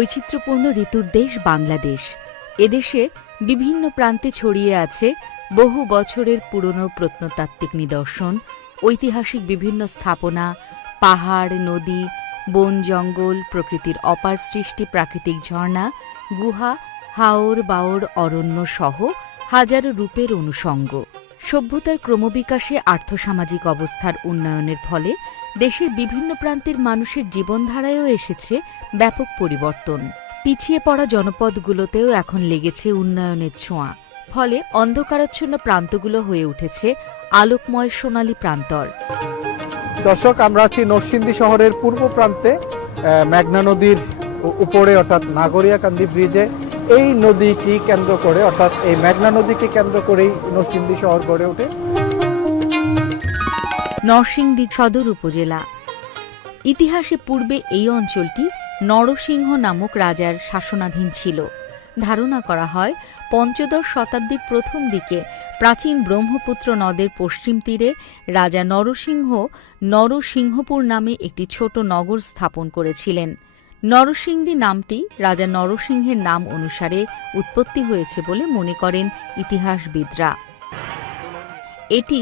বৈচিত্র্যপূর্ণ ঋতুর দেশ বাংলাদেশ। এদেশে বিভিন্ন প্রান্তে ছড়িয়ে আছে বহু বছরের পুরনো প্রত্নতাত্ত্বিক নিদর্শন, ঐতিহাসিক বিভিন্ন স্থাপনা, পাহাড়, নদী, বন জঙ্গল, প্রকৃতির অপার সৃষ্টি, প্রাকৃতিক ঝর্ণা, গুহা, হাওর বাওর অরণ্য সহ হাজারো রূপের অনুষঙ্গ। সভ্যতার ক্রমবিকাশে আর্থসামাজিক অবস্থার উন্নয়নের ফলে দেশের বিভিন্ন প্রান্তের মানুষের জীবনধারায়ও এসেছে ব্যাপক পরিবর্তন। পিছিয়ে পড়া জনপদগুলোতেও এখন লেগেছে উন্নয়নের ছোঁয়া। ফলে অন্ধকারাচ্ছন্ন প্রান্তগুলো হয়ে উঠেছে আলোকময় সোনালী প্রান্তর। দর্শক, আমরা আছি নরসিংদী শহরের পূর্ব প্রান্তে মেঘনা নদীর উপরে, অর্থাৎ নাগরিয়াকান্দি ব্রিজে। এই নদীকে কেন্দ্র করে, অর্থাৎ এই মেঘনা নদীকে কেন্দ্র করেই নরসিংদী শহর গড়ে ওঠে। নরসিংদী সদর উপজেলা। ইতিহাসে পূর্বে এই অঞ্চলটি নরসিংহ নামক রাজার শাসনাধীন ছিল। ধারণা করা হয় পঞ্চদশ শতাব্দীর প্রথম দিকে প্রাচীন ব্রহ্মপুত্র নদের পশ্চিম তীরে রাজা নরসিংহ নরসিংহপুর নামে একটি ছোট নগর স্থাপন করেছিলেন। নরসিংদী নামটি রাজা নরসিংহের নাম অনুসারে উৎপত্তি হয়েছে বলে মনে করেন ইতিহাসবিদরা। এটি